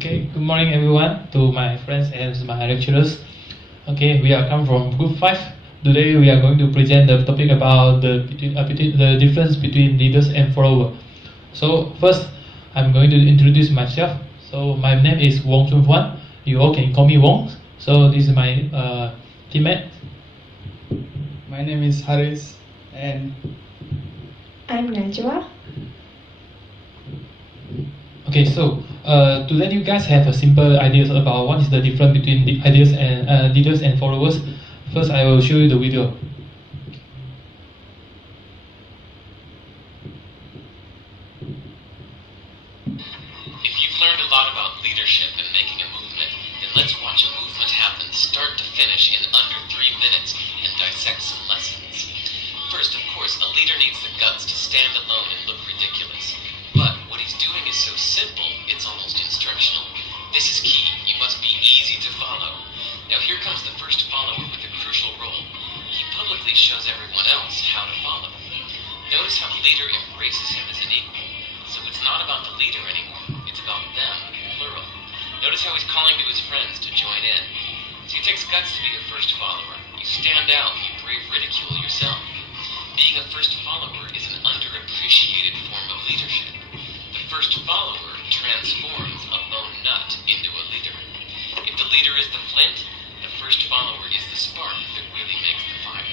Okay, good morning everyone, to my friends and my lecturers. Okay, we are come from group 5. Today we are going to present the topic about the difference between leaders and followers. So first, I'm going to introduce myself. So my name is Wong Chun Huan. You all can call me Wong. So this is my teammate. My name is Haris and I'm Najwa. Okay, so to let you guys have a simple ideas about what is the difference between the ideas and leaders and followers, first I will show you the video. If you've learned a lot about leadership and making a movement, then let's watch a movement happen start to finish in under 3 minutes and dissect some lessons. First, of course, a leader needs the guts to stand alone and look ridiculous. But what he's doing is so simple, it's almost instructional. This is key. You must be easy to follow. Now here comes the first follower with a crucial role. He publicly shows everyone else how to follow. Notice how the leader embraces him as an equal. So it's not about the leader anymore. It's about them, plural. Notice how he's calling to his friends to join in. So it takes guts to be a first follower. You stand out, you brave ridicule yourself. Being a first follower is an underappreciated form of leadership. The first follower transforms a lone nut into a leader. If the leader is the flint, the first follower is the spark that really makes the fire.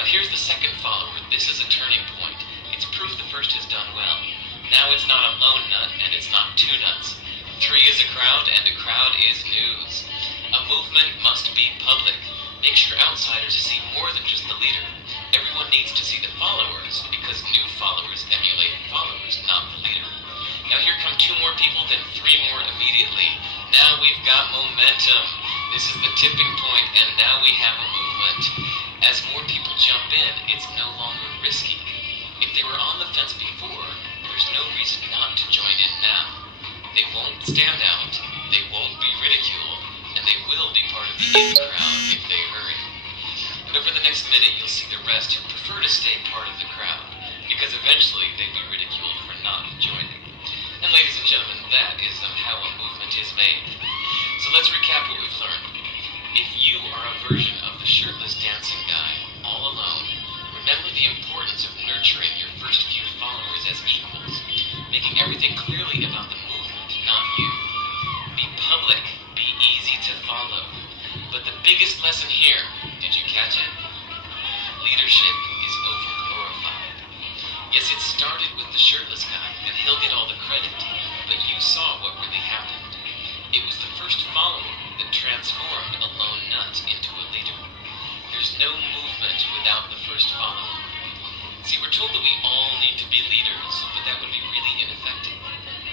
Now here's the second follower. This is a turning point. It's proof the first has done well. Now it's not a lone nut and it's not two nuts. 3 is a crowd and a crowd is news. A movement must be public. Make sure outsiders see more than just the leader. Everyone needs to see the followers because new followers emulate followers, not the leader. Now here come 2 more people, then 3 more immediately. Now we've got momentum. This is the tipping point, and now we have a movement. As more people jump in, it's no longer risky. If they were on the fence before, there's no reason not to join in now. They won't stand out, they won't be ridiculed, and they will be part of the in crowd if they hurry. And over the next minute, you'll see the rest who prefer to stay part of the crowd, because eventually they'd be ridiculed for not joining. And ladies and gentlemen, that is how a movement is made. So let's recap what we've learned. If you are a version of the shirtless dancing guy, all alone, remember the importance of nurturing your first few followers as equals, making everything clearly about the movement, not you. Be public, be easy to follow. But the biggest lesson here, did you catch it? Leadership is over-glorified. Yes, it started with the shirtless guy, and he'll get all the credit, but you saw what really happened. It was the first follower that transformed a lone nut into a leader. There's no movement without the first follower. See, we're told that we all need to be leaders, but that would be really ineffective.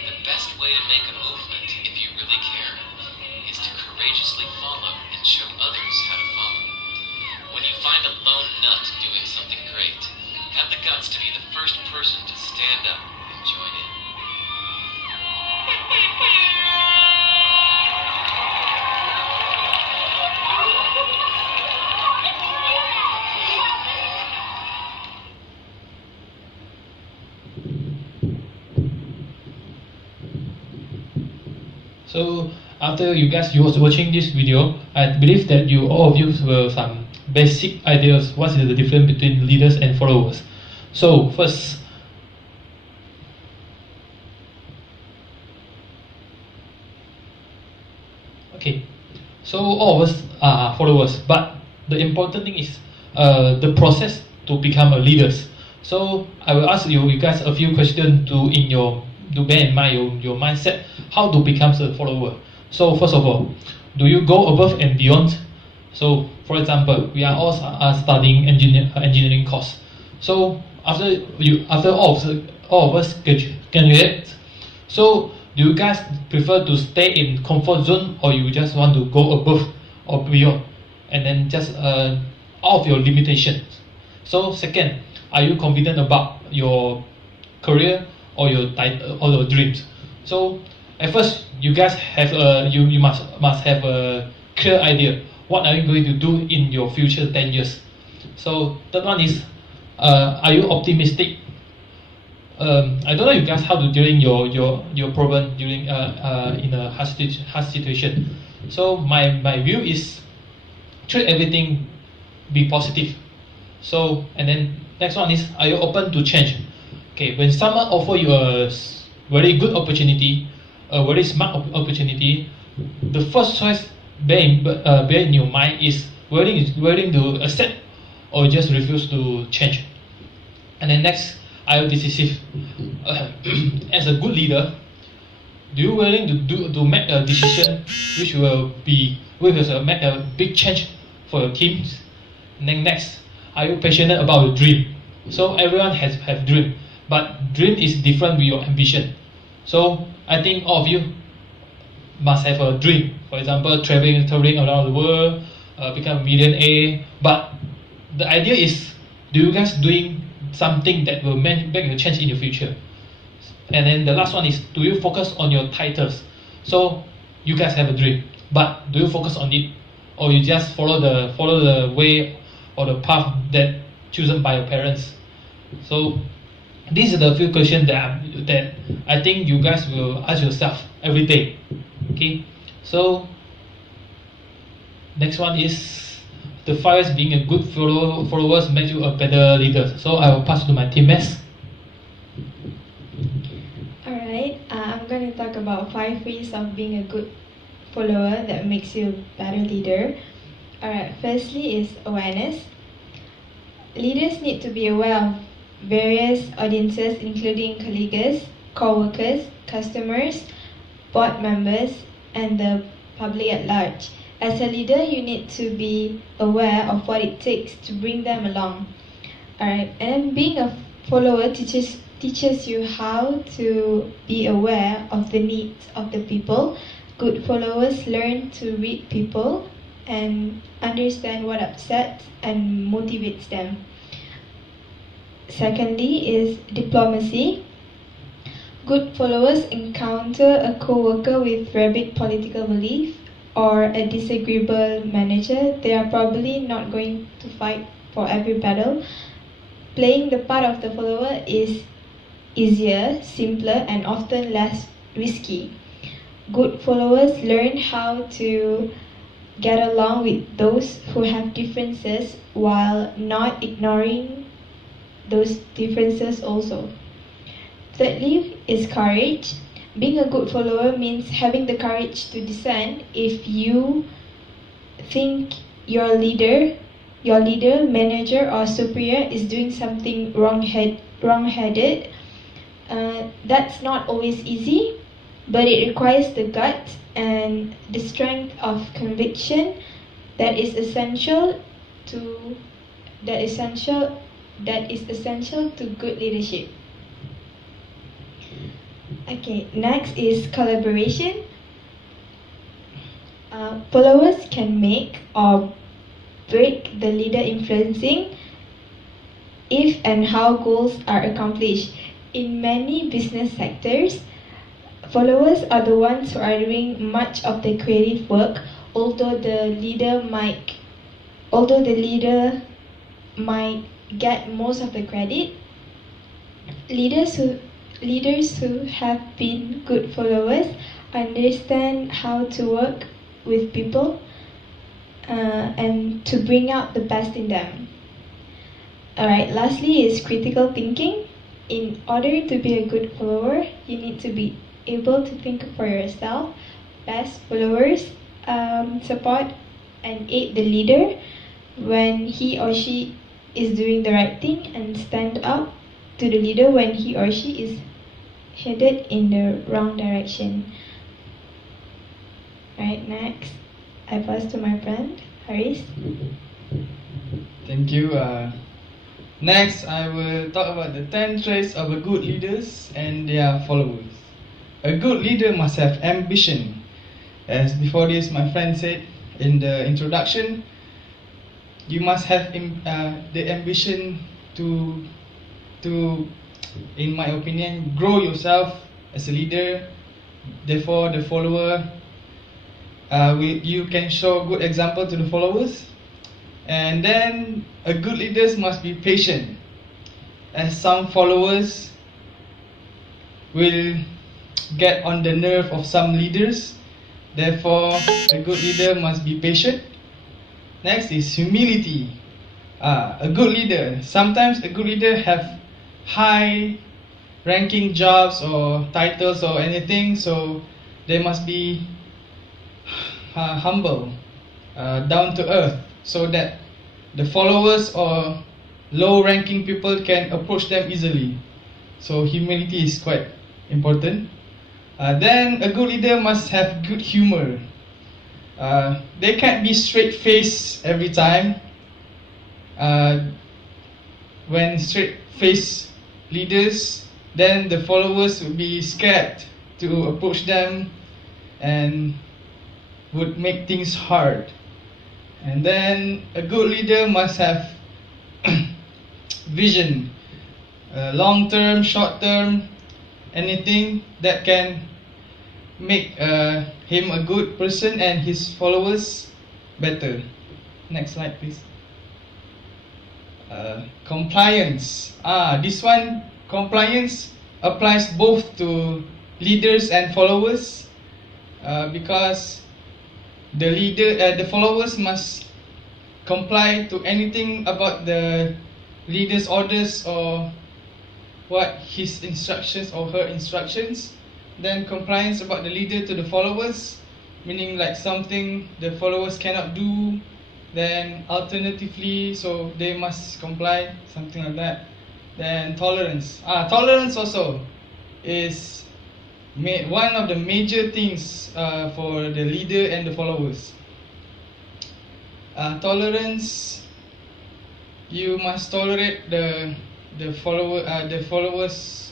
The best way to make a movement, if you really care, is to courageously follow and show others how to follow. When you find a lone nut doing something great, have the guts to be the first person to stand up and join in. So after you guys was watching this video, I believe that you all of you will some basic ideas what is the difference between leaders and followers. So first, okay, so all of us are followers, but the important thing is the process to become a leaders. So I will ask you guys a few questions to bear in mind your mindset how to become a follower. So first of all, do you go above and beyond? So for example, we are all studying engineering course. So after all of us graduate, so do you guys prefer to stay in comfort zone, or you just want to go above or beyond and then just out of your limitations? So second, are you confident about your career or your dreams? So at first, you guys have you must have a clear idea what are you going to do in your future 10 years. So third one is, are you optimistic I don't know you guys how to dealing your problem during in a hard situation. So my view is treat everything be positive. So and then next one is, are you open to change? Okay, when someone offer you a very good opportunity, a very smart opportunity, the first choice bear in your mind is willing to accept or just refuse to change. And then next, are you decisive? As a good leader, do you willing to make a decision which will make a big change for your teams? And then next, are you passionate about your dream? So everyone have dream, but dream is different with your ambition. So I think all of you must have a dream. For example, traveling around the world, become a millionaire. But the idea is, do you guys doing something that will make a change in your future? And then the last one is, do you focus on your titles? So you guys have a dream, but do you focus on it, or you just follow the way or the path that chosen by your parents? So these are the few questions that I think you guys will ask yourself every day. Okay, so next one is, the 5 ways being a good followers makes you a better leader. So I will pass to my teammates. Alright, I'm going to talk about 5 ways of being a good follower that makes you a better leader. Alright, firstly is awareness. Leaders need to be aware of various audiences, including colleagues, co-workers, customers, board members, and the public at large. As a leader, you need to be aware of what it takes to bring them along. Alright, and then being a follower teaches you how to be aware of the needs of the people. Good followers learn to read people and understand what upsets and motivates them. Secondly is diplomacy. Good followers encounter a co-worker with rabid political belief or a disagreeable manager. They are probably not going to fight for every battle. Playing the part of the follower is easier, simpler, and often less risky. Good followers learn how to get along with those who have differences while not ignoring those differences also. Thirdly is courage. Being a good follower means having the courage to dissent if you think your leader, manager, or superior is doing something wrong-headed. That's not always easy, but it requires the guts and the strength of conviction that is essential to good leadership. Okay, next is collaboration. Followers can make or break the leader influencing if and how goals are accomplished. In many business sectors, followers are the ones who are doing much of the creative work, although the leader might get most of the credit. Leaders who have been good followers understand how to work with people and to bring out the best in them. Alright, lastly is critical thinking. In order to be a good follower, you need to be able to think for yourself. Best followers support and aid the leader when he or she is doing the right thing, and stand up to the leader when he or she is headed in the wrong direction. Right, next, I pass to my friend, Haris. Thank you. Next, I will talk about the 10 traits of a good leaders and their followers. A good leader must have ambition. As before this, my friend said in the introduction, you must have the ambition to, in my opinion, grow yourself as a leader. Therefore, the follower, you can show good example to the followers. And then a good leader must be patient, as some followers will get on the nerve of some leaders. Therefore, a good leader must be patient. Next is humility. A good leader. Sometimes a good leader have high ranking jobs or titles or anything, so they must be humble, down to earth, so that the followers or low ranking people can approach them easily. So humility is quite important. Then a good leader must have good humor. They can't be straight faced every time. When straight faced leaders, then the followers would be scared to approach them and would make things hard. And then a good leader must have vision, long term, short term, anything that can make him a good person and his followers better. Next slide, please. Compliance. This one, compliance applies both to leaders and followers, because the followers must comply to anything about the leader's orders or what his instructions or her instructions. Then compliance about the leader to the followers, meaning like something the followers cannot do, then alternatively, so they must comply, something like that. Then tolerance. Tolerance also is one of the major things for the leader and the followers. Tolerance, you must tolerate the followers.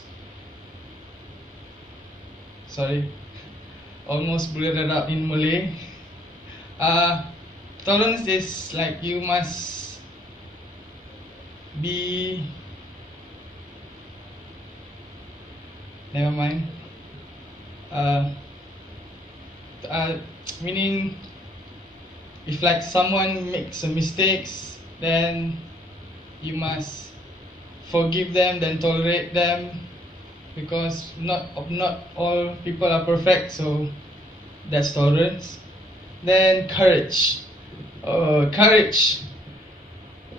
Sorry, almost blurred it out in Malay. Tolerance is like you must be. Never mind. Meaning, if like someone makes a mistakes, then you must forgive them, then tolerate them, because not all people are perfect, so that's tolerance. Then courage. Courage.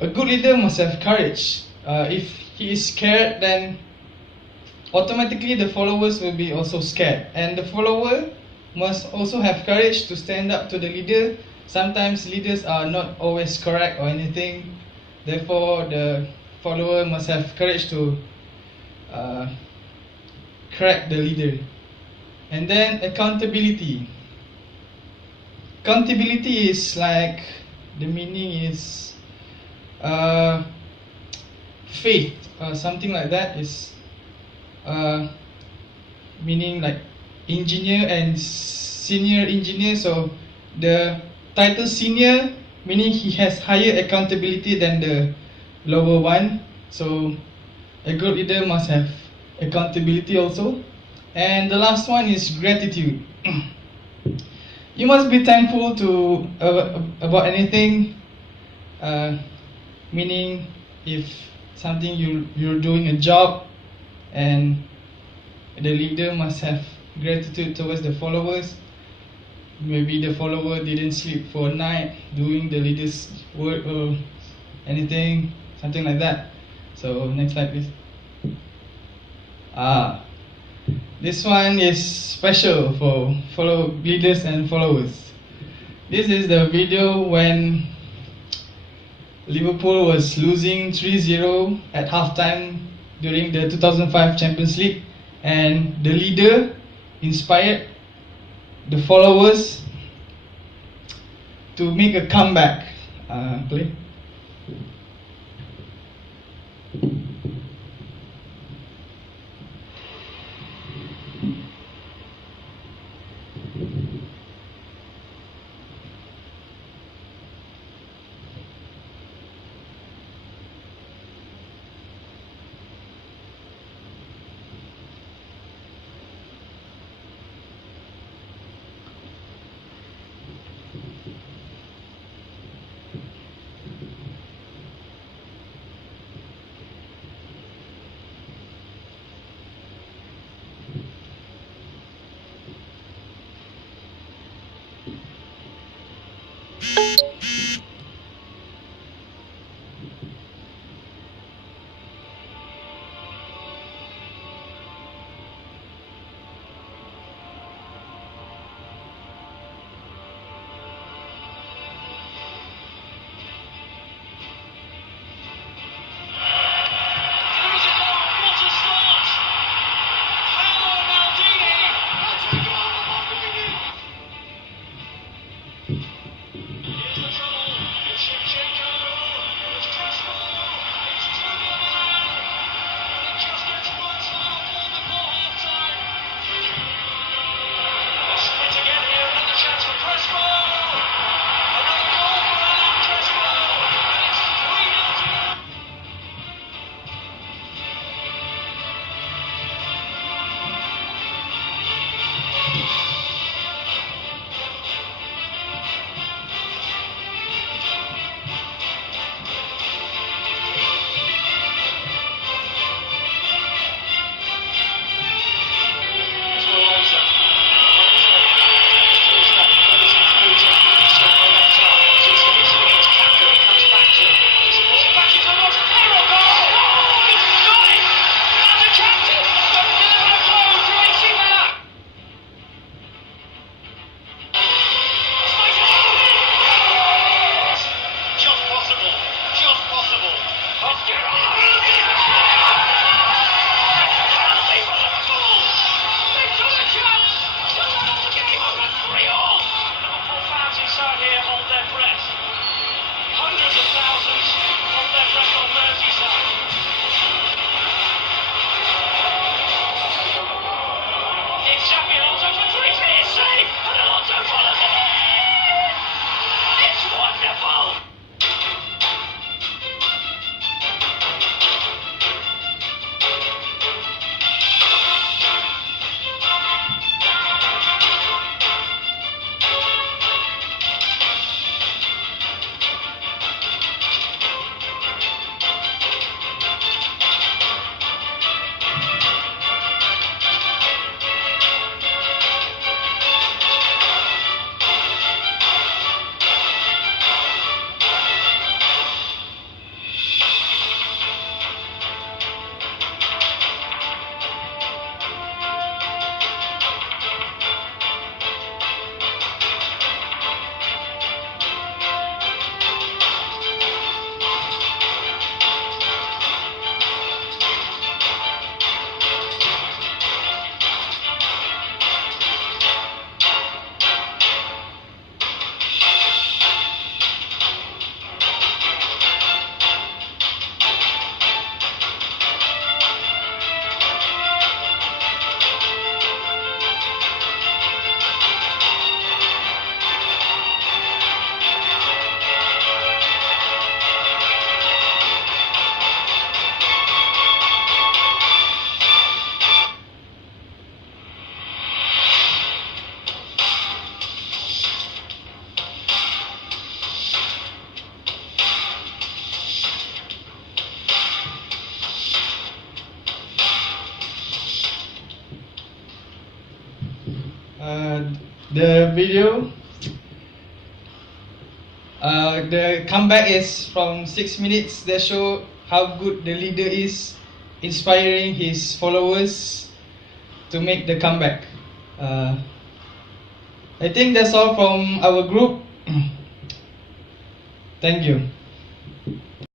A good leader must have courage. If he is scared, then automatically the followers will be also scared, and the follower must also have courage to stand up to the leader. Sometimes leaders are not always correct or anything, therefore the follower must have courage to correct the leader. And then accountability. Accountability is like, the meaning is faith, something like that, is meaning like engineer and senior engineer. So the title senior, meaning he has higher accountability than the lower one. So a good leader must have accountability also. And the last one is gratitude. You must be thankful to about anything, meaning if something you're doing a job, and the leader must have gratitude towards the followers. Maybe the follower didn't sleep for a night doing the leader's work or anything, something like that. So next slide, please. This one is special for leaders and followers. This is the video when Liverpool was losing 3-0 at halftime during the 2005 Champions League, and the leader inspired the followers to make a comeback. Play. The video, the comeback is from 6 minutes. That show how good the leader is, inspiring his followers to make the comeback. I think that's all from our group. Thank you.